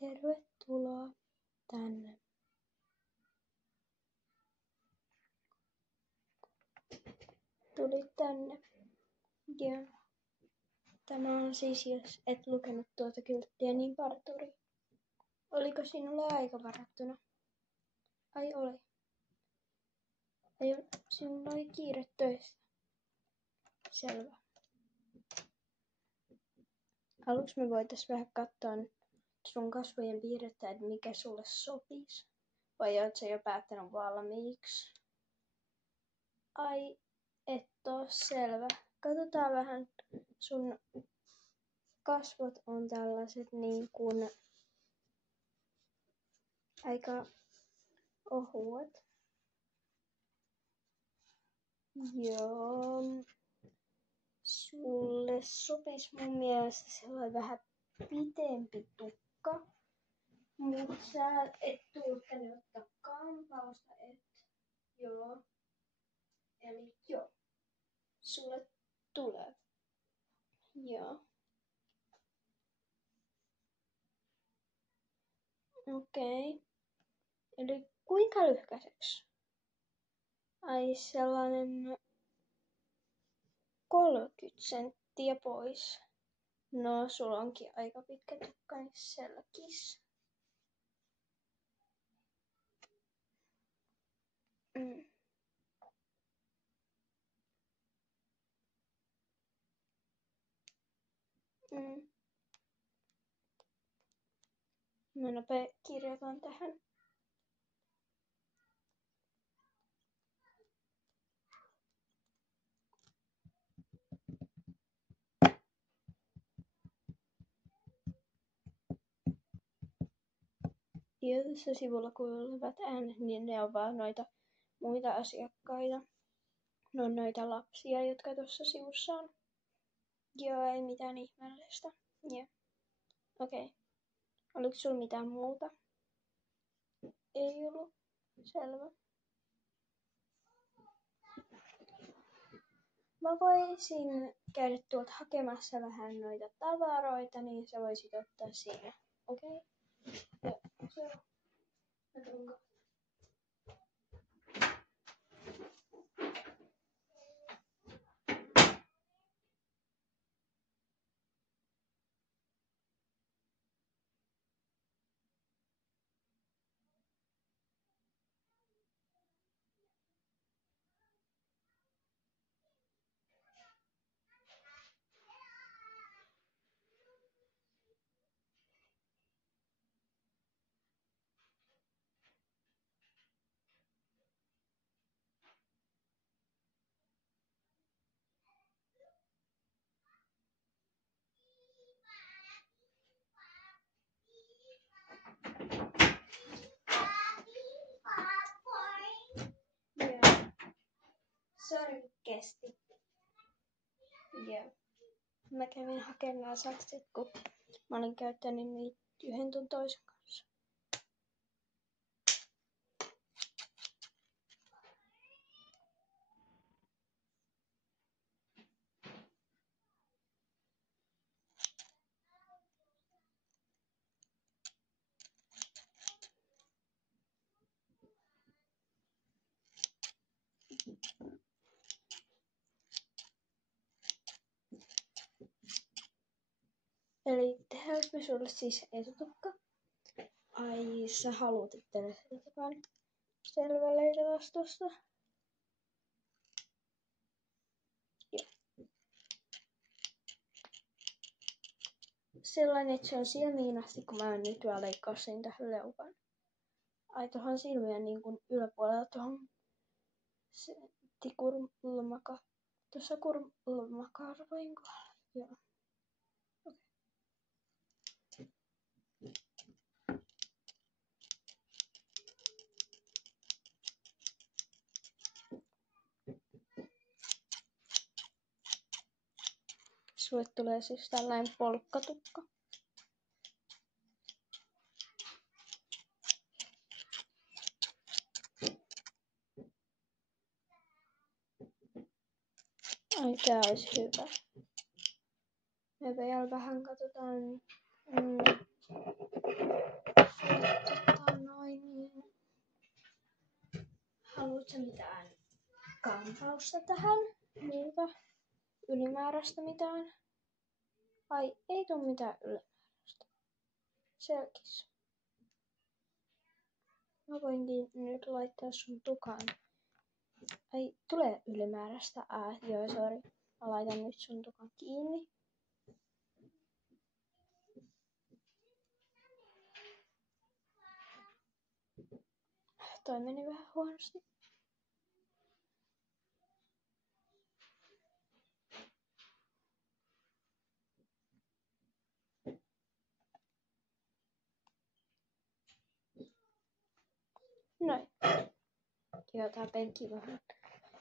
Tervetuloa tänne. Tulit tänne. Ja tämä on siis, jos et lukenut tuota kylttiä, niin parturi. Oliko sinulla aika varattuna? Ai oli. Sinulla oli kiire töistä. Selvä. Aluksi me voitais vähän katsoa sun kasvojen piirrettä, että mikä sulle sopisi. Vai oot sä jo päättänyt valmiiksi? Ai, et oo selvä. Katsotaan vähän. Sun kasvot on tällaiset niin kuin aika ohuet. Joo. Sulle sopis mun mielestä sellainen vähän pitempi tukka. Mut sä et tuu tänne ottaa kampausta, et. Joo. Eli joo. Sulle tulee. Joo. Okei. Eli kuinka lyhkäiseksi? Ai sellainen 30 senttiä pois. No, sulla onkin aika pitkä tukka, niin selkis. Mm. Mä nopea kirjoitan tähän. Tietyssä sivulla kuuluvat äänet, niin ne on vaan noita muita asiakkaita. Ne on noita lapsia, jotka tuossa sivussa on. Joo, ei mitään ihmeellistä. Joo. Okei. Oliko sulla mitään muuta? Ei ollut. Selvä. Mä voisin käydä tuolta hakemassa vähän noita tavaroita, niin sä voisit ottaa siinä. Okei? Joo, se on. Mä tuun kohta. Joo. Sori, kesti. Joo. Mä kävin hakemaan nämä sakset, kun mä olin käyttänyt niitä yhden ton toisen kanssa. Eli tehdäänkö me sulle siis etutukka? Ai, sä haluut itsellesi etutukan. Selvä, leikataan tosta. Joo. Sellainen, että se on silmiin asti, kun mä nyt vaan leikkasin tähän leukaan. Ai, tohon silmien niin kuin yläpuolella tohon tuossa kulmakarvojen kohdalla. Joo. Sulle tulee siis tällainen polkkatukka. Ai, tää olisi hyvä. Me vielä vähän katsotaan. Haluatko sä mitään kampausta tähän? Muuta? Ylimääräistä mitään? Ai, ei tuu mitään ylimääräistä. Selkis. Mä voinkin nyt laittaa sun tukaan. Ai, tulee ylimääräistä. Joo, sori. Mä laitan nyt sun tukan kiinni. Toi meni vähän huonosti. Noin. Joo, tää penkki vähän.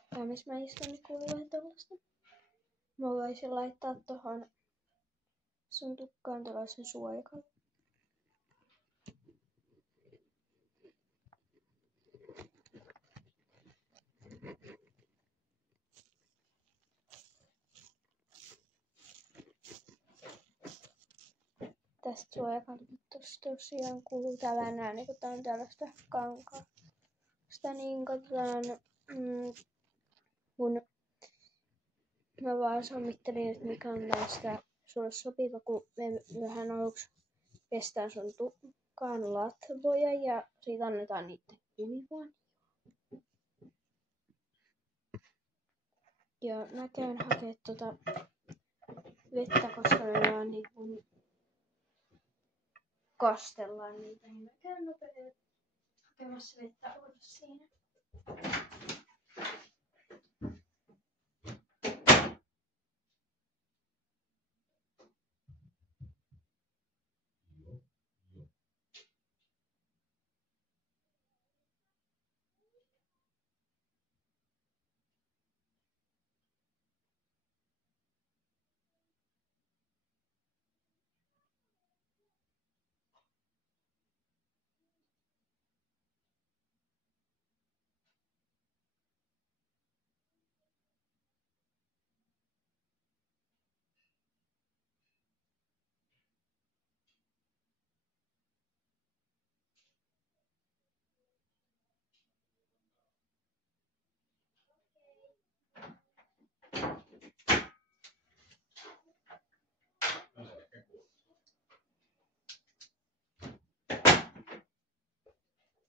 Tää missä mä istun, niin kuuluu vähän tollasta. Mä voisin laittaa tohon sun tukkaan tällaisen suojakan. Tästä suojakaltosta tosiaan kuluu tällainen ääni, kun tää on tällaista kankaasta, niin katsotaan, kun mä vaan sommittelin, että mikä on näistä sulle sopiva, kun me vähän aluksi pestään sun tukkaan latvoja ja siitä annetaan niitten kuivua. Ja mä käyn hakee vettä, koska me vaan niin kun kastellaan niitä, niin mä käyn nopeasti hakemassa vettä, olla siinä.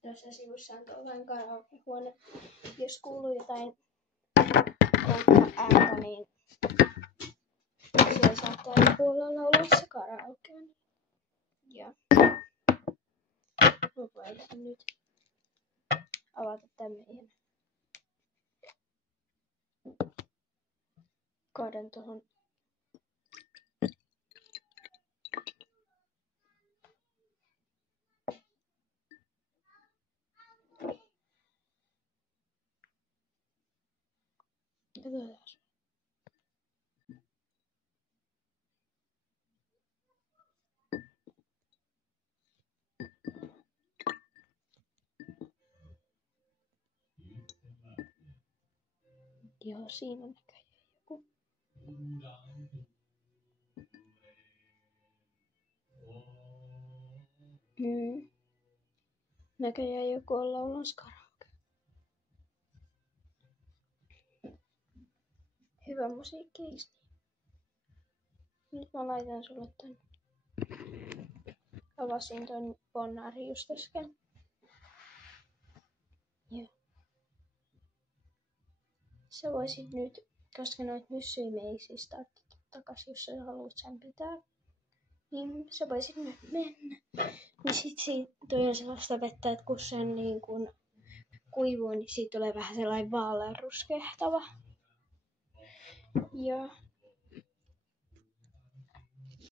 Tässä sivussa on tuollainen karaokehuone. Jos kuuluu jotain uutta ääntä, niin siellä saattaa puolella olla se karaokea. Ja mä voisin nyt avata tämän meidän kaadan tuohon. Joo, siinä näköjään joku. Näköjään joku on laulamassa karaoke. Hyvä musiikki, eiks niin? Nyt mä laitan sulle tän. Avasin ton Bonnarin just äsken. Joo. Sä voisit nyt, koska noit myssyjä me ei siis takas, jos sä haluat sen pitää. Niin sä voisit nyt mennä. Niin sit siitä tulee sellaista vettä, että kun sen niin kun kuivuu, niin siitä tulee vähän sellainen vaaleanruskehtava. Ja